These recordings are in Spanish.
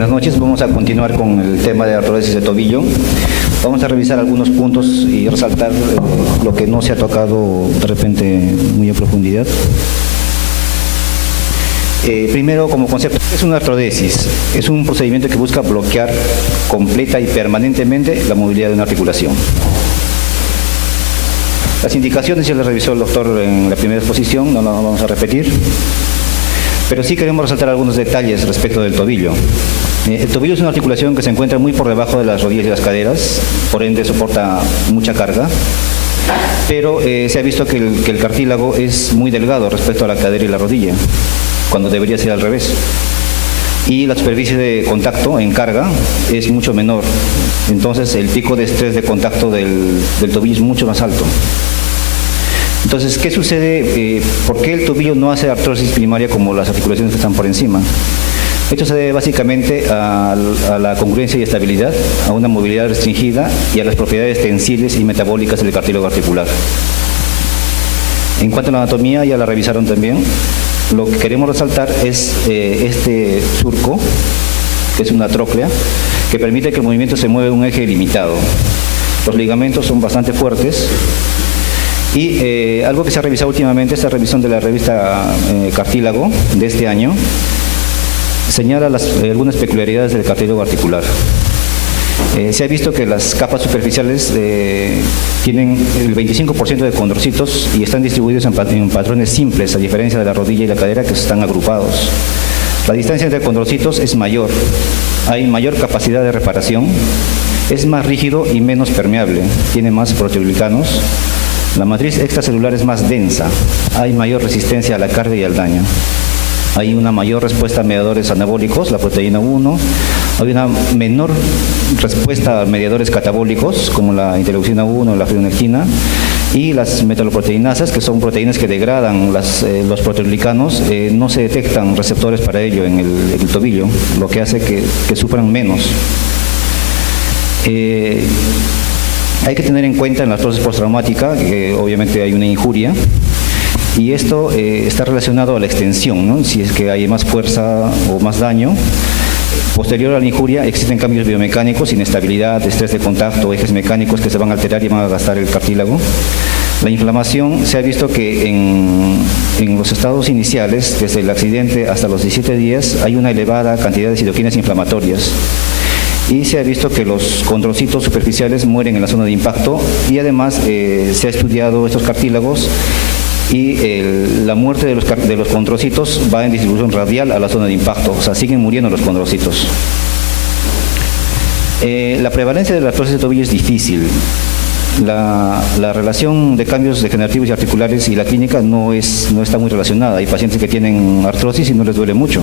Buenas noches, vamos a continuar con el tema de artrosis de tobillo. Vamos a revisar algunos puntos y resaltar lo que no se ha tocado de repente muy a profundidad. Primero, como concepto, es una artrodesis. Es un procedimiento que busca bloquear completa y permanentemente la movilidad de una articulación. Las indicaciones ya las revisó el doctor en la primera exposición, no las vamos a repetir. Pero sí queremos resaltar algunos detalles respecto del tobillo. El tobillo es una articulación que se encuentra muy por debajo de las rodillas y las caderas, por ende soporta mucha carga, pero se ha visto que el cartílago es muy delgado respecto a la cadera y la rodilla, cuando debería ser al revés. Y la superficie de contacto en carga es mucho menor, entonces el pico de estrés de contacto del tobillo es mucho más alto. Entonces, ¿qué sucede? ¿Por qué el tobillo no hace artrosis primaria como las articulaciones que están por encima? Esto se debe básicamente a la congruencia y estabilidad, a una movilidad restringida y a las propiedades tensiles y metabólicas del cartílago articular. En cuanto a la anatomía, ya la revisaron también. Lo que queremos resaltar es este surco, que es una tróclea, que permite que el movimiento se mueva en un eje limitado. Los ligamentos son bastante fuertes. Y algo que se ha revisado últimamente, esta revisión de la revista Cartílago de este año, señala algunas peculiaridades del cartílago articular. Se ha visto que las capas superficiales tienen el 25% de condrocitos y están distribuidos en patrones simples, a diferencia de la rodilla y la cadera que están agrupados. La distancia entre condrocitos es mayor, hay mayor capacidad de reparación, es más rígido y menos permeable, tiene más proteoglicanos. La matriz extracelular es más densa, hay mayor resistencia a la carga y al daño. Hay una mayor respuesta a mediadores anabólicos, la proteína 1, hay una menor respuesta a mediadores catabólicos, como la interleucina 1 o la fibronectina, y las metaloproteinasas, que son proteínas que degradan los proteoglicanos, no se detectan receptores para ello en el tobillo, lo que hace que sufran menos. Hay que tener en cuenta en la artrosis postraumática que obviamente hay una injuria y esto está relacionado a la extensión, ¿no? Si es que hay más fuerza o más daño. Posterior a la injuria existen cambios biomecánicos, inestabilidad, estrés de contacto, ejes mecánicos que se van a alterar y van a gastar el cartílago. La inflamación se ha visto que en los estados iniciales, desde el accidente hasta los 17 días, hay una elevada cantidad de citoquinas inflamatorias. Y se ha visto que los condrocitos superficiales mueren en la zona de impacto y además se ha estudiado estos cartílagos y la muerte de los condrocitos va en distribución radial a la zona de impacto, o sea, siguen muriendo los condrocitos. La prevalencia de la artrosis de tobillo es difícil. La relación de cambios degenerativos y articulares y la clínica no está muy relacionada. Hay pacientes que tienen artrosis y no les duele mucho.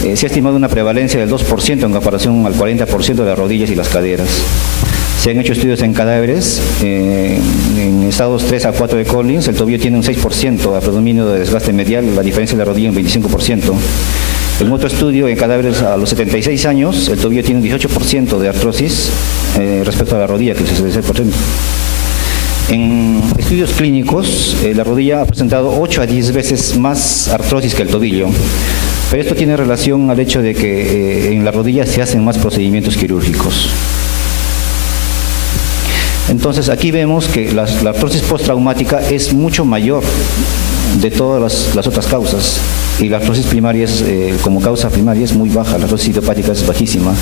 Se ha estimado una prevalencia del 2% en comparación al 40% de las rodillas y las caderas. Se han hecho estudios en cadáveres, en estados 3 a 4 de Collins, el tobillo tiene un 6% a predominio de desgaste medial, la diferencia de la rodilla un 25%. En otro estudio, en cadáveres a los 76 años, el tobillo tiene un 18% de artrosis respecto a la rodilla, que es el 16%. En estudios clínicos, la rodilla ha presentado 8 a 10 veces más artrosis que el tobillo. Pero esto tiene relación al hecho de que en la rodilla se hacen más procedimientos quirúrgicos. Entonces aquí vemos que la artrosis postraumática es mucho mayor de todas las otras causas y la artrosis primaria como causa primaria es muy baja, la artrosis idiopática es bajísima.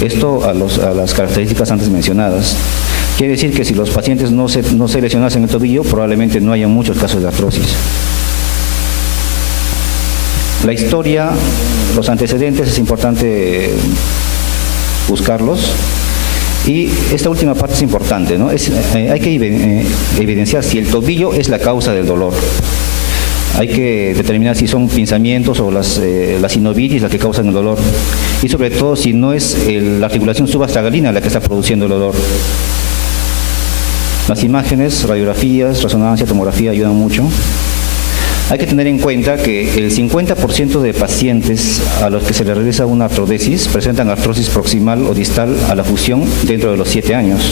Esto a las características antes mencionadas. Quiere decir que si los pacientes no se lesionasen el tobillo, probablemente no haya muchos casos de artrosis. La historia, los antecedentes, es importante buscarlos. Y esta última parte es importante, ¿no? Hay que evidenciar si el tobillo es la causa del dolor. Hay que determinar si son pinzamientos o las sinovitis las que causan el dolor. Y sobre todo si no es la articulación subastragalina la que está produciendo el dolor. Las imágenes, radiografías, resonancia, tomografía ayudan mucho. Hay que tener en cuenta que el 50% de pacientes a los que se les realiza una artrodesis presentan artrosis proximal o distal a la fusión dentro de los 7 años.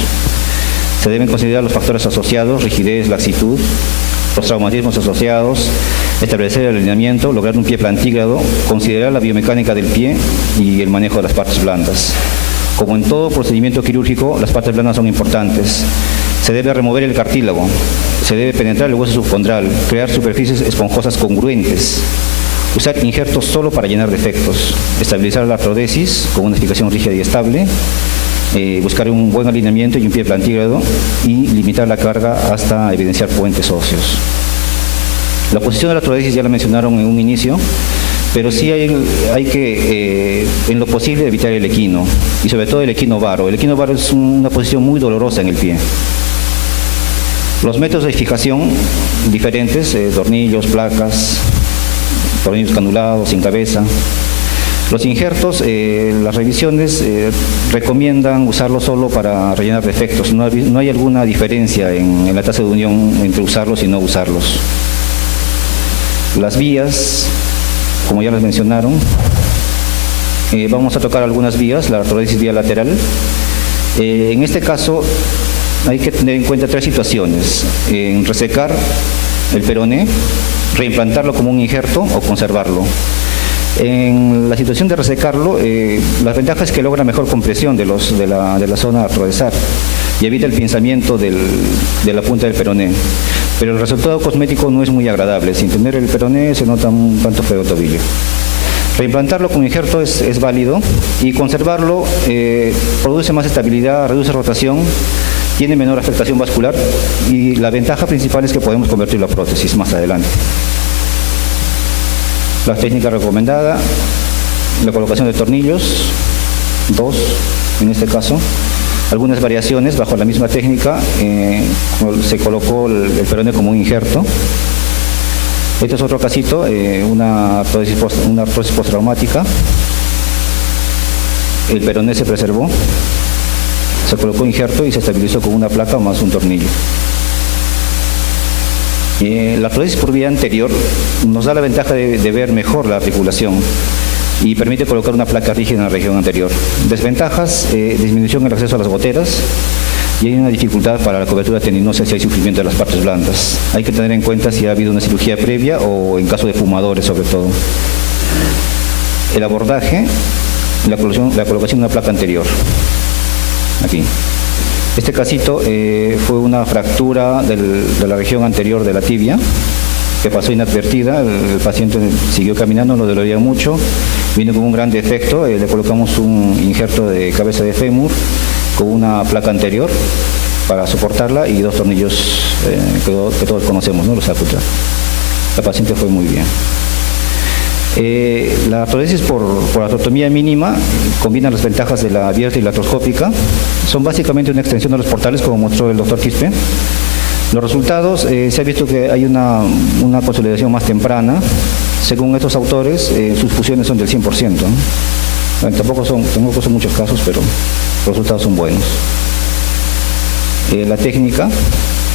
Se deben considerar los factores asociados, rigidez, laxitud, los traumatismos asociados, establecer el alineamiento, lograr un pie plantígrado, considerar la biomecánica del pie y el manejo de las partes blandas. Como en todo procedimiento quirúrgico, las partes blandas son importantes. Se debe remover el cartílago, se debe penetrar el hueso subcondral, crear superficies esponjosas congruentes, usar injertos solo para llenar defectos, estabilizar la artrodesis con una fijación rígida y estable, buscar un buen alineamiento y un pie plantígrado y limitar la carga hasta evidenciar puentes óseos. La posición de la artrodesis ya la mencionaron en un inicio, pero sí hay que, en lo posible, evitar el equino, y sobre todo el equino varo. El equino varo es una posición muy dolorosa en el pie. Los métodos de fijación diferentes, tornillos, placas, tornillos canulados, sin cabeza. Los injertos, las revisiones recomiendan usarlos solo para rellenar defectos. No hay alguna diferencia en la tasa de unión entre usarlos y no usarlos. Las vías, como ya les mencionaron, vamos a tocar algunas vías, la artrodesis vía lateral. En este caso hay que tener en cuenta tres situaciones: resecar el peroné, reimplantarlo como un injerto o conservarlo. En la situación de resecarlo, las ventajas es que logra mejor compresión de la zona a artrodesar y evita el pinzamiento de la punta del peroné. Pero el resultado cosmético no es muy agradable. Sin tener el peroné se nota un tanto feo tobillo. Reimplantarlo con injerto es válido, y conservarlo produce más estabilidad, reduce rotación, tiene menor afectación vascular, y la ventaja principal es que podemos convertirlo a prótesis más adelante. La técnica recomendada: la colocación de tornillos, 2 en este caso. Algunas variaciones bajo la misma técnica, se colocó el peroné como un injerto. Este es otro casito, una artrosis postraumática. El peroné se preservó, se colocó injerto y se estabilizó con una placa más un tornillo. La artrodesis por vía anterior nos da la ventaja de ver mejor la articulación y permite colocar una placa rígida en la región anterior. Desventajas: disminución en el acceso a las goteras, y hay una dificultad para la cobertura tendinosa si hay sufrimiento de las partes blandas. Hay que tener en cuenta si ha habido una cirugía previa o en caso de fumadores sobre todo. El abordaje: la colocación de una placa anterior. Aquí. Este casito fue una fractura de la región anterior de la tibia, que pasó inadvertida. El paciente siguió caminando, no dolía mucho, vino con un gran defecto. Le colocamos un injerto de cabeza de fémur con una placa anterior para soportarla y 2 tornillos que todos conocemos, ¿no? Los Acutra. La paciente fue muy bien. La artrodesis por artrotomía mínima combina las ventajas de la abierta y la artroscópica. Son básicamente una extensión de los portales, como mostró el doctor Quispe. Los resultados, se ha visto que hay una consolidación más temprana. Según estos autores, sus fusiones son del 100%, ¿no? Bueno, tampoco son muchos casos, pero los resultados son buenos. La técnica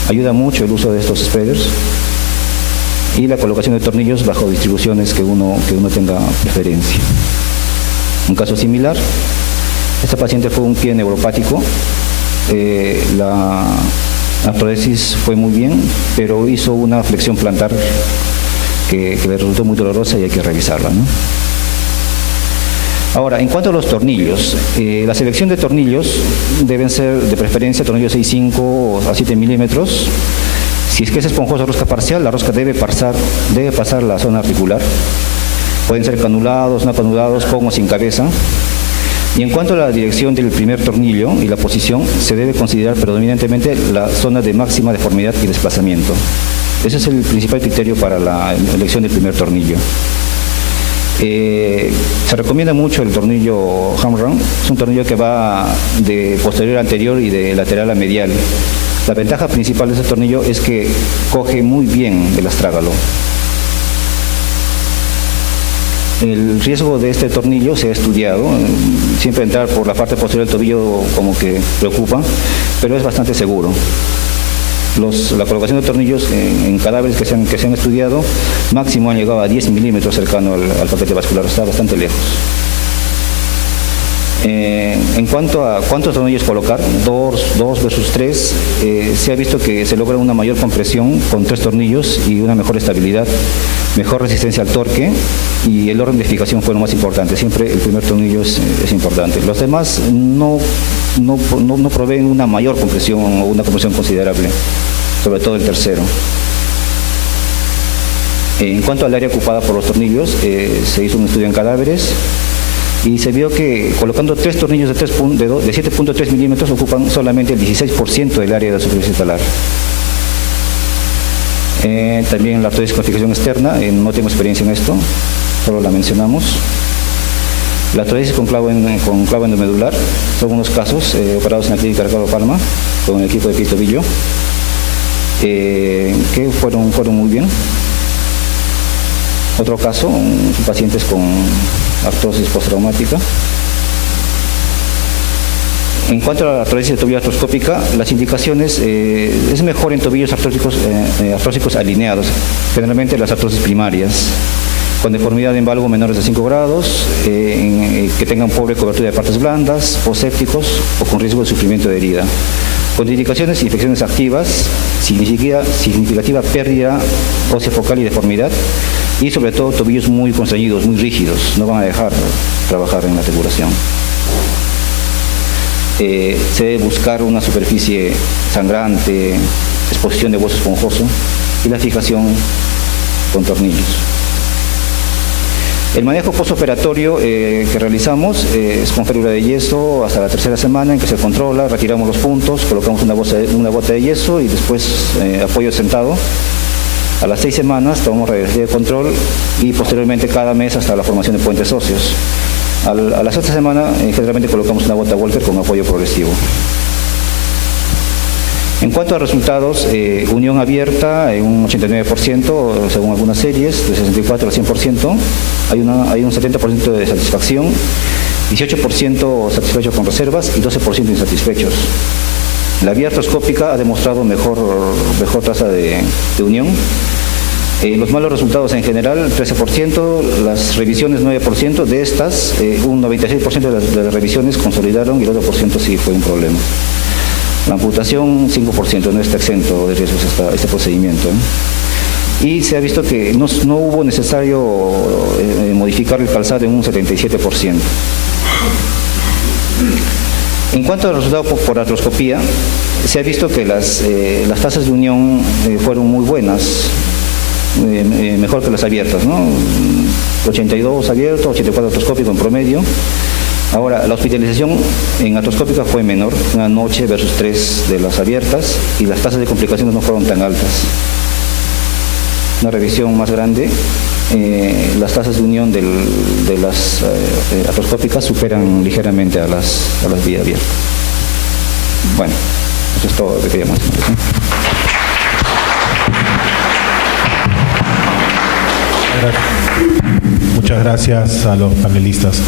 ayuda mucho el uso de estos spreaders y la colocación de tornillos bajo distribuciones que uno tenga preferencia. Un caso similar: esta paciente fue un pie neuropático. La artrodesis fue muy bien, pero hizo una flexión plantar que le resultó muy dolorosa y hay que revisarla, ¿no? Ahora, en cuanto a los tornillos, la selección de tornillos deben ser de preferencia tornillos 6.5 a 7 milímetros. Si es que es esponjoso rosca parcial, la rosca debe pasar la zona articular. Pueden ser canulados, no canulados, con o sin cabeza. Y en cuanto a la dirección del primer tornillo y la posición, se debe considerar predominantemente la zona de máxima deformidad y desplazamiento. Ese es el principal criterio para la elección del primer tornillo. Se recomienda mucho el tornillo Hamron. Es un tornillo que va de posterior a anterior y de lateral a medial. La ventaja principal de este tornillo es que coge muy bien el astrágalo. El riesgo de este tornillo se ha estudiado. Siempre entrar por la parte posterior del tobillo como que preocupa, pero es bastante seguro. La colocación de tornillos en cadáveres que se han estudiado, máximo han llegado a 10 milímetros cercano al paquete vascular. Está bastante lejos. En cuanto a cuántos tornillos colocar, 2 versus 3, se ha visto que se logra una mayor compresión con 3 tornillos y una mejor estabilidad, mejor resistencia al torque, y el orden de fijación fue lo más importante. Siempre el primer tornillo es importante. Los demás no proveen una mayor compresión o una compresión considerable, sobre todo el tercero. En cuanto al área ocupada por los tornillos, se hizo un estudio en cadáveres y se vio que colocando 3 tornillos de 7.3 milímetros ocupan solamente el 16% del área de la superficie talar. También la artrosis con fijación externa, no tengo experiencia en esto, solo la mencionamos. La artrosis con clavo endomedular, son unos casos operados en la clínica Ricardo Palma con el equipo de pie y tobillo, que fueron muy bien. Otro caso, pacientes con artrosis postraumática. En cuanto a la artrosis de tobillo artroscópica, las indicaciones es mejor en tobillos artrósicos alineados, generalmente las artrosis primarias, con deformidad en valgo menores de 5 grados, que tengan pobre cobertura de partes blandas, o sépticos, o con riesgo de sufrimiento de herida. Contraindicaciones, infecciones activas, significativa pérdida ósea focal y deformidad, y sobre todo tobillos muy constreñidos, muy rígidos, no van a dejar trabajar en la articulación. Se debe buscar una superficie sangrante, exposición de hueso esponjoso y la fijación con tornillos. El manejo postoperatorio que realizamos es con férula de yeso hasta la 3ª semana, en que se controla, retiramos los puntos, colocamos una bota de yeso y después apoyo sentado. A las 6 semanas tomamos radiografía de control y posteriormente cada mes hasta la formación de puentes óseos. A la 6ª semana generalmente colocamos una bota Walker con apoyo progresivo. En cuanto a resultados, unión abierta en un 89% según algunas series, de 64 al 100%, hay un 70% de satisfacción, 18% satisfechos con reservas y 12% insatisfechos. La vía artroscópica ha demostrado mejor tasa de unión. Los malos resultados en general, 13%, las revisiones 9%, de estas, un 96% de las revisiones consolidaron y el otro % sí fue un problema. La amputación, 5%, no está exento de riesgos este procedimiento. Y se ha visto que no hubo necesario modificar el calzado en un 77%. En cuanto al resultado por artroscopía, se ha visto que las tasas de unión fueron muy buenas, mejor que las abiertas, ¿no? 82 abierto, 84 artroscópico en promedio. Ahora, la hospitalización en artroscópica fue menor, una noche versus 3 de las abiertas, y las tasas de complicaciones no fueron tan altas. Una revisión más grande, las tasas de unión de las artroscópicas superan ligeramente a las vía abierta. Bueno, eso es todo lo que queríamos decir. Muchas gracias a los panelistas.